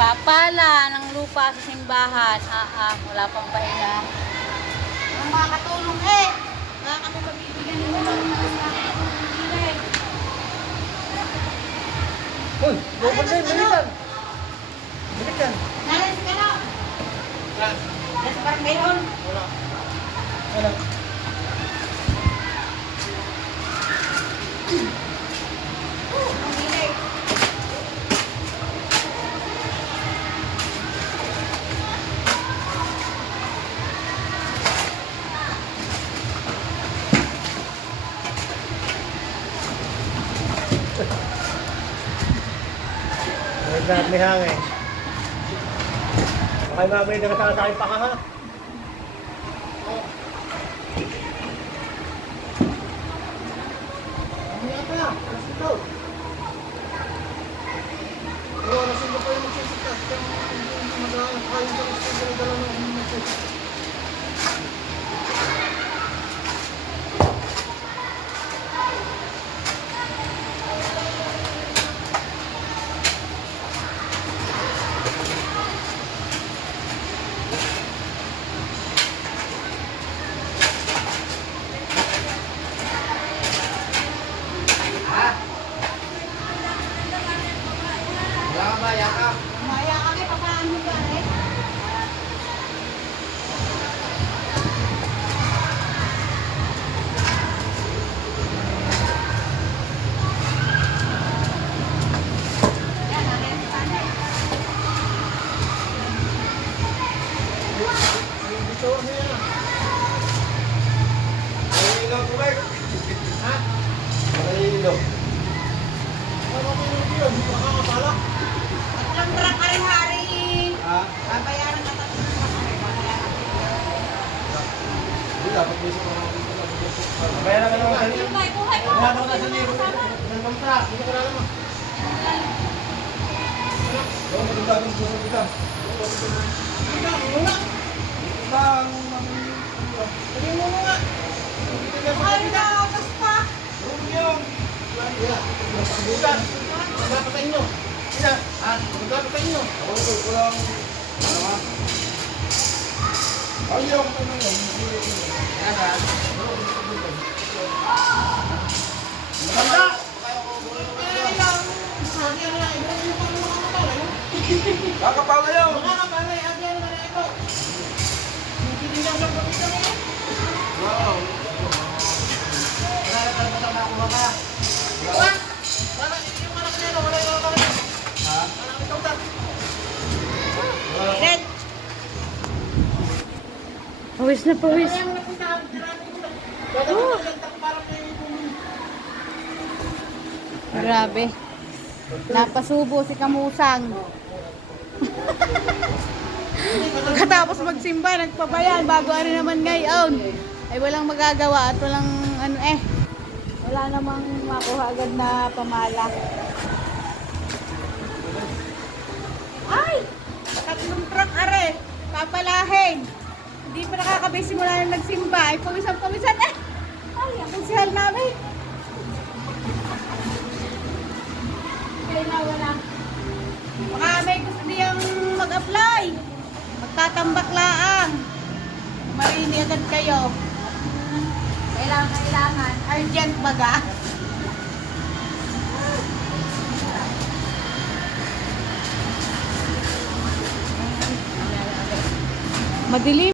Nagpapala ng lupa sa simbahan. Wala pang pahinga. Ang mga katulong wala kami mabibigyan nyo ng mga katulong. Uy, bukod na yun, balikan. Balikan. Nalan si Kano? Saan? Nasa barangay hall. Wala. Wala. Ang bilig. May lahat may hangin. Baka mamay na kasakasakit pa ka ha. Ano pa? Alas ito. Oo, nasin ko pa yung magsisikas. Kaya mag-aanap kayo sa gusto ko na dala ng magsisikas. Maya kami, papaan mo ba Yan, narin sa tanay. Dito ano yan ah. Ay, ilaw po ba? Ha? Ay, ilaw. Ano ba yung ilaw? Hindi ka kakapala? Tatlong truck ka rin, Hari. Ha? Babayaran ka tatlong truck ka rin. Babayaran ka. Hindi, dapat may sa mga dito lang. Bayaran ka naman kanina. Buhay ko. Wala ka sa libo. Ng kontra. Hindi ko alam mo. Oo, magandang gusto kita. Muna. Bang, sabi mo nga. Ay, nakas pa. Yung. Bukan. Magkapa sa inyo. Sina? Ha? Magkapa sa inyo. Ako ito, kulang. Ano nga? Ayaw ko na yun. Yan ha. Maganda! Kakapala yun! Kakapala yun! Agyan na na ito! Hindi din lang lang kapita na yun! Wow! Wala na talaga na ako mga! Wala! Wala yung anak nila! Wala yung anak nila! Ha? Wala yung ikaw ta! Red. Pawis na pawis. Wala yung napuntahan! Oh! Grabe. Napasubo si Kamusang. Katapos magsimba, nagpabayan bago ano naman ngayon. Ay walang magagawa at walang wala namang makuha agad na pamala. Ay! Tatlong truck are. Papalahin. Hindi pa nakakabay simula na nagsimba. Ay pawisan-pawisan Ay, ang sihal namin. Wala. Baka may gusto niyang mag-apply. Magtatambak laang. Marini agad kayo. Kailangan. Urgent baga. Madilim.